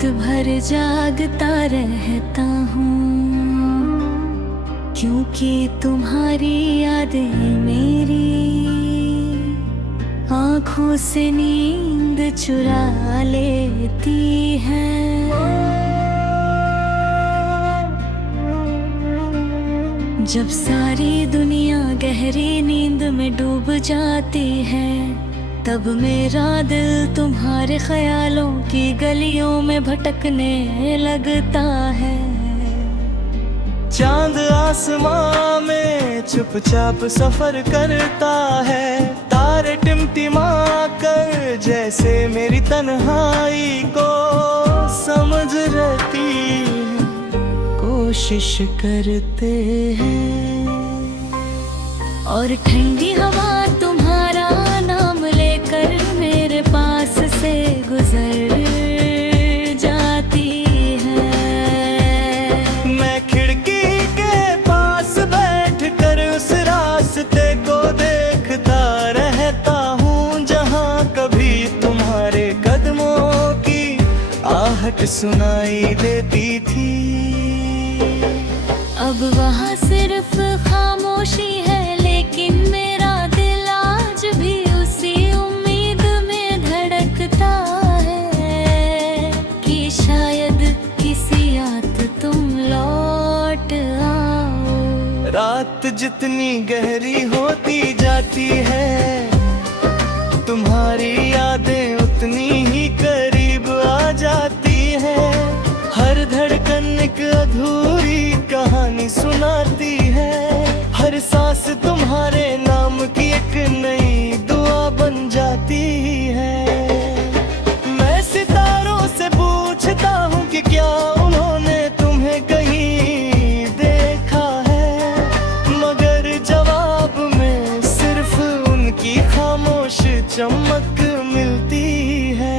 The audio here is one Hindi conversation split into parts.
रात भर जागता रहता हूँ, क्योंकि तुम्हारी यादें मेरी आँखों से नींद चुरा लेती हैं। जब सारी दुनिया गहरी नींद में डूब जाती है, तब मेरा दिल तुम्हारे ख्यालों की गलियों में भटकने लगता है। चांद आसमां में चुपचाप सफर करता है, तारे टिमटिमा कर जैसे मेरी तन्हाई को समझ रहती कोशिश करते हैं। और ठंडी हवा तुम्हारा नाम लेकर मेरे पास से गुजर जाती है। मैं खिड़की के पास बैठ कर उस रास्ते को देखता रहता हूँ, जहाँ कभी तुम्हारे कदमों की आहट सुनाई देती थी। अब वहाँ सिर्फ खामोशी है, लेकिन मेरा दिल आज भी उसी उम्मीद में धड़कता है कि शायद किसी रात तुम लौट आओ। रात जितनी गहरी होती जाती है, तुम्हारी यादें उतनी ही करीब आ जाती है। हर धड़कन एक अधूरी कहानी सुनाती है, हर सांस तुम्हारे नाम की एक नई दुआ बन जाती है। मैं सितारों से पूछता हूँ कि क्या उन्होंने तुम्हें कहीं देखा है, मगर जवाब में सिर्फ उनकी खामोश चमक मिलती है।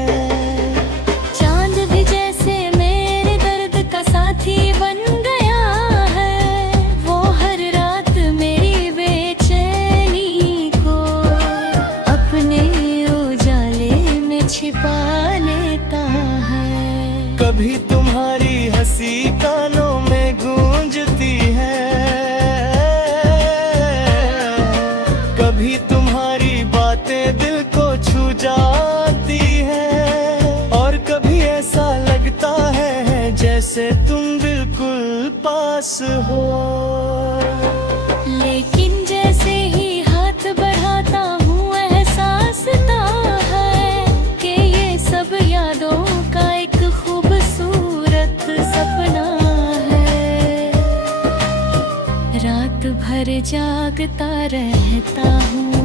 चांद भी जैसे मेरे दर्द का साथी बन गया है, वो हर रात मेरी बेचैनी को अपने उजाले में छिपा लेता है। कभी तुम्हारी हंसी कानों में गूंजती है, कभी तुम्हारी बातें दिल को छू जाती है, और कभी ऐसा लगता है जैसे तुम बिल्कुल पास हो। लेकिन जैसे ही हाथ बढ़ाता हूँ, एहसास होता है कि ये सब यादों का एक खूबसूरत सपना है। रात भर जागता रहता हूँ,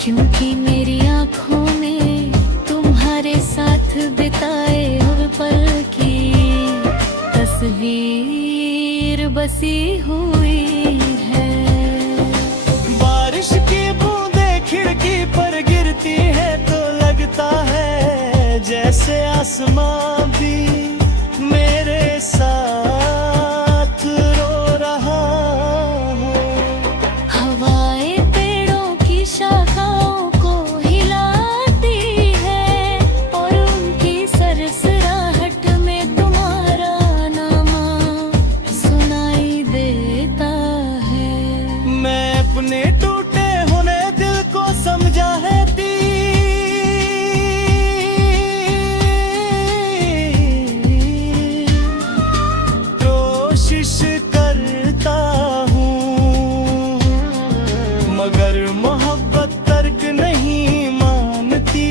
क्योंकि मेरी आँखों में तुम्हारे साथ बिताए हुए पल की तस्वीर बसी हुई है। बारिश की बूंदें खिड़की पर गिरती है तो लगता है जैसे आसमां भी मेरे साथ रो रहा है। हवाएं पेड़ों की शाखाओं को हिलाती है, और उनकी सरसराहट में तुम्हारा नाम सुनाई देता है। मैं अपने टूटे हुए दिल को समझा है कोशिश करता हूँ, मगर मोहब्बत तर्क नहीं मानती।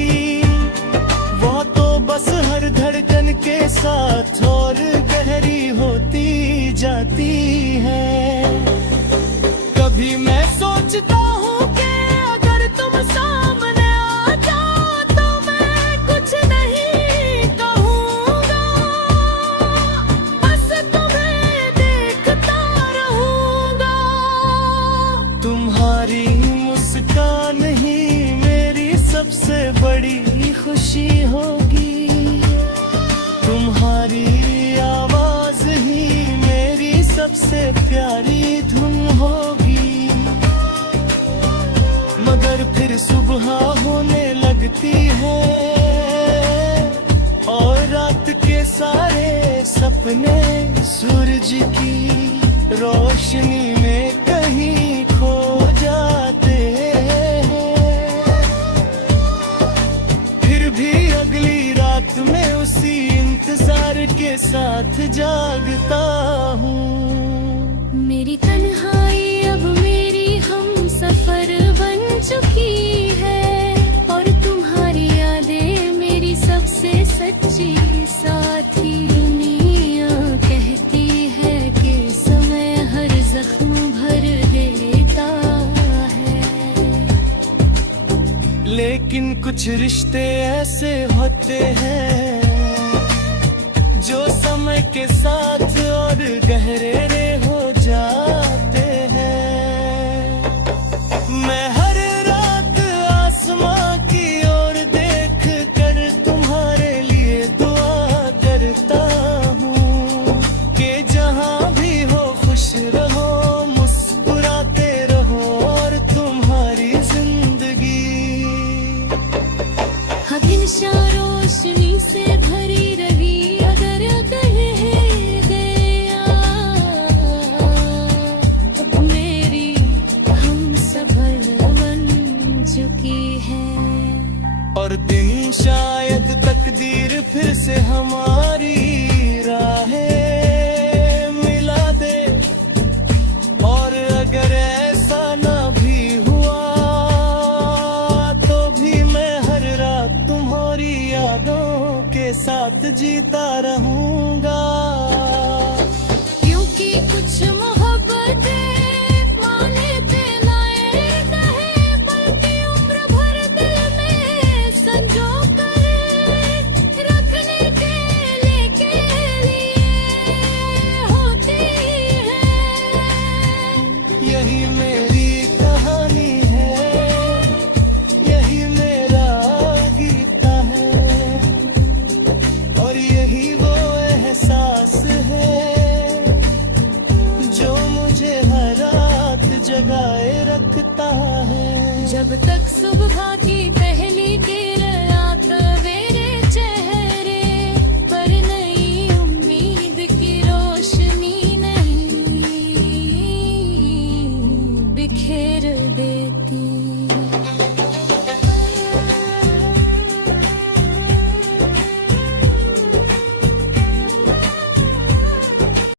वो तो बस हर धड़कन के साथ और गहरी होती जाती है। कभी मैं सोचता हूँ कि अगर तुम सामने आ जाओ तो मैं कुछ नहीं कहूँगा, बस तुम्हें देखता रहूँगा। तुम्हारी मुस्कान ही मेरी सबसे बड़ी खुशी होगी, तुम्हारी आवाज ही मेरी सबसे प्यारी धुन होगी। मगर फिर सुबह होने लगती है और सपने सूरज की रोशनी में कहीं खो जाते हैं, फिर भी अगली रात में उसी इंतजार के साथ जागता हूँ। मेरी तन्हाई अब मेरी हम सफर बन चुकी है, और तुम्हारी यादें मेरी सबसे सच्ची साथी। दुनिया कहती है कि समय हर जख्म भर देता है, लेकिन कुछ रिश्ते ऐसे होते हैं जो समय के साथ और गहरे हो जाते हैं। मैं हर रात आसमां की ओर देख कर तुम्हारे लिए दुआ करता हूँ कि जहाँ भी हो खुश रहो, मुस्कुराते रहो और तुम्हारी जिंदगी हमेशा रोशनी से भरी रही। अगर कहे गया अब मेरी हम सफल बन चुकी है, और दिन शायद तकदीर फिर से हमारी राहें मिला दे। और अगर ऐसा ना भी हुआ तो भी मैं हर रात तुम्हारी यादों के साथ जीता रहूंगा, क्योंकि कुछ मोहब्बतें माने पे लायक है, बल्कि उम्र भर दिल में संजो कर रखने के लिए होती है। यही मेरी कहानी है, यही मेरा गीता है, और यही वो एहसास है जो मुझे हर रात जगाए रखता है। जब तक सुबह की